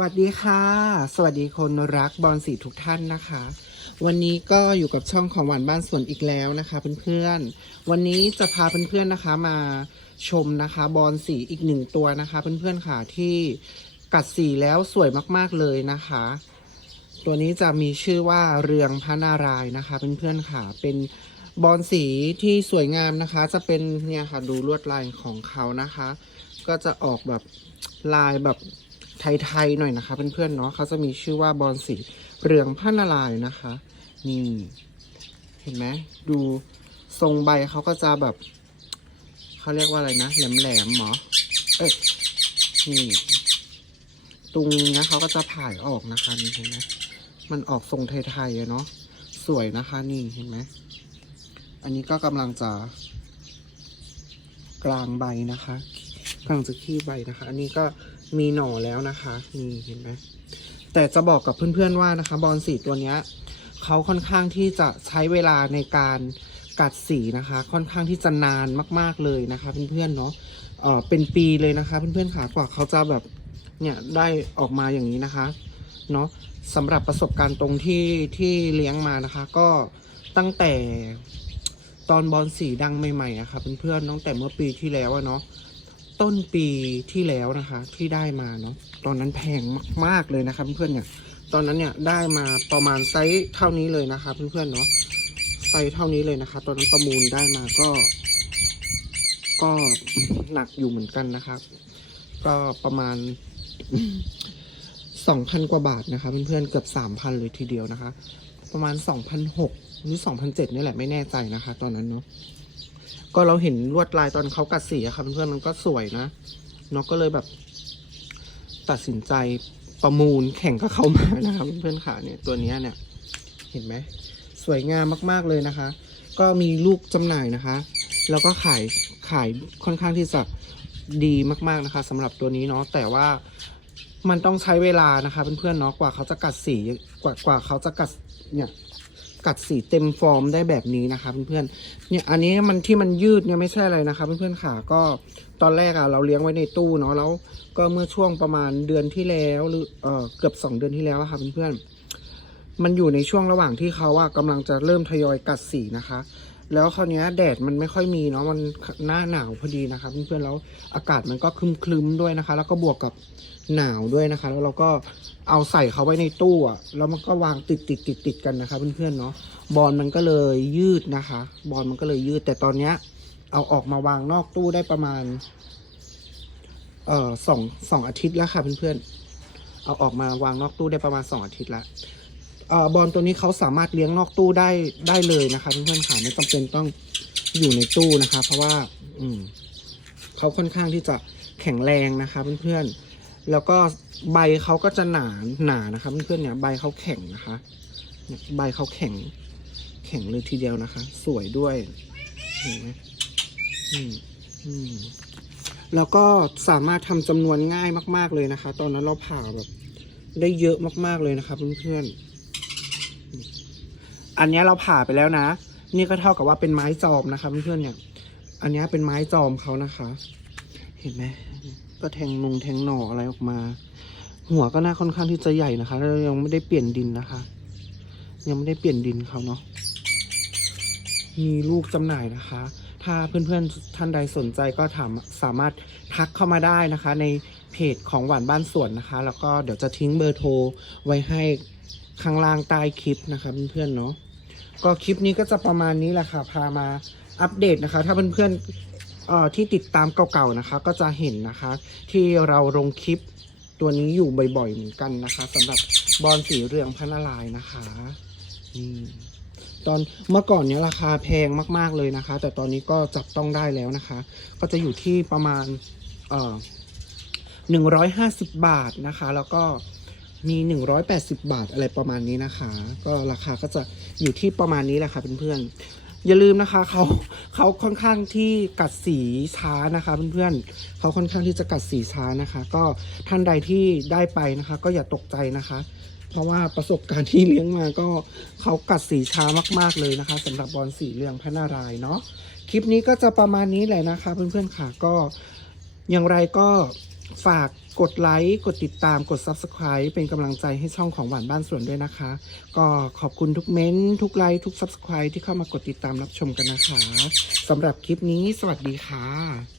วัสดีค่ะ สวัสดีคนรักบอลสีทุกท่านนะคะ วันนี้ก็อยู่กับช่องของหวานบ้านสวนอีกแล้วนะคะเพื่อนๆ วันนี้จะพาเพื่อนๆนะคะมาชมนะคะบอลสีอีกหนึ่งตัวนะคะเพื่อนๆค่ะที่กัดสีแล้วสวยมากๆเลยนะคะ ตัวนี้จะมีชื่อว่าเรืองพระนารายนะคะเพื่อนๆค่ะเป็นบอลสีที่สวยงามนะคะ จะเป็นเนี่ยค่ะดูลวดลายของเขานะคะ ก็จะออกแบบลายแบบ ไทยๆหน่อยนะคะเพื่อนๆเนาะเขาจะมีชื่อว่าบอลสีเรืองพระนารายนะคะ นี่เห็นไหมดูทรงใบเขาก็จะแบบเขาเรียกว่าอะไรนะแหลมๆหมอเอ้ยนี่ตรงนี้เขาก็จะผ่ายออกนะคะนี่เห็นไหมมันออกทรงไทยๆเนาะสวยนะคะนี่เห็นไหมอันนี้ก็กำลังจะกลางใบนะคะำลังจะขี้ใบนะคะ อันนี้ก็มีหน่อแล้วนะคะนี่เห็นไหมแต่จะบอกกับเพื่อนๆว่านะคะ บอลสีตัวเนี้ยเขาค่อนข้างที่จะใช้เวลาในการกัดสีนะคะ ค่อนข้างที่จะนานมาก ๆเลยนะคะเพื่อนๆเนาะเออเป็นปีเลยนะคะเพื่อนๆค่ะกว่าเขาจะแบบเนี่ยได้ออกมาอย่างนี้นะคะเนาะสำหรับประสบการณ์ตรงที่ที่เลี้ยงมานะคะ ก็ตั้งแต่ตอนบอลสีดังใหม่ๆอะค่ะเพื่อนๆตั้งแต่เมื่อปีที่แล้วอะเนาะ ต้นปีที่แล้วนะคะ ที่ได้มาเนาะตอนนั้นแพงมากๆเลยนะคะเพื่อนๆเนี่ย ตอนนั้นเนี่ยได้มาประมาณไซส์เท่านี้เลยนะคะเพื่อนๆเนาะไซส์เท่านี้เลยนะคะ ตอนนั้นประมูลได้มาก็ ก็หนักอยู่เหมือนกันนะครับ ก็ประมาณสองพันกว่าบาทนะคะเพื่อนๆเกือบสามพันเลยทีเดียวนะคะ ประมาณสองพันหกหรือสองพันเจ็ดนี่แหละไม่แน่ใจนะคะ ตอนนั้นเนาะ ก็เราเห็นลวดลายตอนเขากัดสีอะค่ะเพื่อนๆมันก็สวยนะเนาะก็เลยแบบ ตัดสินใจประมูลแข่งกับเขามานะคะเพื่อนๆค่ะเนี่ยตัวนี้เนี่ย เห็นไหมสวยงามมากๆเลยนะคะ ก็มีลูกจำหน่ายนะคะ แล้วก็ขายขายค่อนข้างที่จะดีมากๆนะคะสำหรับตัวนี้เนาะแต่ว่ามันต้องใช้เวลานะคะเพื่อนๆเนาะกว่าเขาจะกัดสีกว่ากว่าเขาจะกัดเนี่ย กัดสีเต็มฟอร์มได้แบบนี้นะคะเพื่อนๆเนี่ยอันนี้มันที่มันยืดเนี่ยไม่ใช่อะไรนะคะเพื่อนๆค่ะก็ตอนแรกอะเราเลี้ยงไว้ในตู้เนาะแล้วก็เมื่อช่วงประมาณเดือนที่แล้วหรือเออเกือบสองเดือนที่แล้วอะค่ะเพื่อนๆมันอยู่ในช่วงระหว่างที่เขาอะกำลังจะเริ่มทยอยกัดสีนะคะแล้วคราวเนี้ยแดดมันไม่ค่อยมีเนาะมันหน้าหนาวพอดีนะคะเพื่อนๆแล้วอากาศมันก็คลึมๆด้วยนะคะ แล้วก็บวกกับ หนาวด้วยนะคะ แล้วเราก็เอาใส่เขาไว้ในตู้อะแล้วมันก็วางติดติดติดติดๆกันนะคะเพื่อนๆเนาะบอลมันก็เลยยืดนะคะ บอลมันก็เลยยืดแต่ตอนเนี้ยเอาออกมาวางนอกตู้ได้ประมาณเอ่อสองสองอาทิตย์แล้วค่ะเพื่อนๆเอาออกมาวางนอกตู้ได้ประมาณสองอาทิตย์แล้วเอ่อบอลตัวนี้เขาสามารถเลี้ยงนอกตู้ได้ได้เลยนะคะเพื่อนๆค่ะไม่จำเป็นต้องอยู่ในตู้นะคะ เพราะว่า อืมเขาค่อนข้างที่จะแข็งแรงนะคะเพื่อนๆ แล้วก็ใบเขาก็จะหนาหนานะคะเพื่อนๆเนี่ยใบเขาแข็งนะคะใบเขาแข็งแข็งเลยทีเดียวนะคะ สวยด้วยเห็นไหมอืมอืมแล้วก็สามารถทำจำนวนง่ายมาก ๆเลยนะคะ ตอนนั้นเราผ่าแบบได้เยอะมากๆเลยนะคะเพื่อนๆอันเนี้ยเราผ่าไปแล้วนะ นี่ก็เท่ากับว่าเป็นไม้จอมนะคะเพื่อนๆเนี่ย อันเนี้ยเป็นไม้จอมเขานะคะ เห็นไหม ก็แทงนงแทงหน่ออะไรออกมา หัวก็น่าค่อนข้างที่จะใหญ่นะคะแล้วยังไม่ได้เปลี่ยนดินนะคะ ยังไม่ได้เปลี่ยนดินเขาเนาะมีลูกจำหน่ายนะคะ ถ้าเพื่อนๆท่านใดสนใจก็ถามสามารถทักเข้ามาได้นะคะ ในเพจของหวานบ้านสวนนะคะ แล้วก็เดี๋ยวจะทิ้งเบอร์โทรไว้ให้ข้างล่างใต้คลิปนะคะเพื่อนๆเนาะก็คลิปนี้ก็จะประมาณนี้แหละค่ะ พามาอัปเดตนะคะ ถ้าเพื่อนๆ ที่ติดตามเก่าๆนะคะ ก็จะเห็นนะคะ ที่เราลงคลิปตัวนี้อยู่บ่อยๆเหมือนกันนะคะสำหรับบอลสีเรืองพระนารายณ์นะคะนี่ตอนเมื่อก่อนเนี้ยราคาแพงมากๆเลยนะคะ แต่ตอนนี้ก็จับต้องได้แล้วนะคะ ก็จะอยู่ที่ประมาณเอ่อหนึ่งร้อยห้าสิบบาทนะคะ แล้วก็มีหนึ่งร้อยแปดสิบบาทอะไรประมาณนี้นะคะ ก็ราคาก็จะอยู่ที่ประมาณนี้แหละค่ะเพื่อนๆ อย่าลืมนะคะเขาเขาค่อนข้างที่กัดสีช้านะคะเพื่อนๆเขาค่อนข้างที่จะกัดสีช้านะคะ ก็ท่านใดที่ได้ไปนะคะ ก็อย่าตกใจนะคะ เพราะว่าประสบการณ์ที่เลี้ยงมาก็เขากัดสีช้ามากๆเลยนะคะสำหรับบอลสีเหลืองพระนารายณ์เนาะคลิปนี้ก็จะประมาณนี้แหละนะคะ เพื่อนๆค่ะก็อย่างไรก็ ฝากกดไลค์ กดติดตาม กด Subscribe เป็นกำลังใจให้ช่องของหวานบ้านสวนด้วยนะคะ ก็ขอบคุณทุกเม้นทุกไลค์ ทุก Subscribe ที่เข้ามากดติดตามรับชมกันนะคะสำหรับคลิปนี้ สวัสดีค่ะ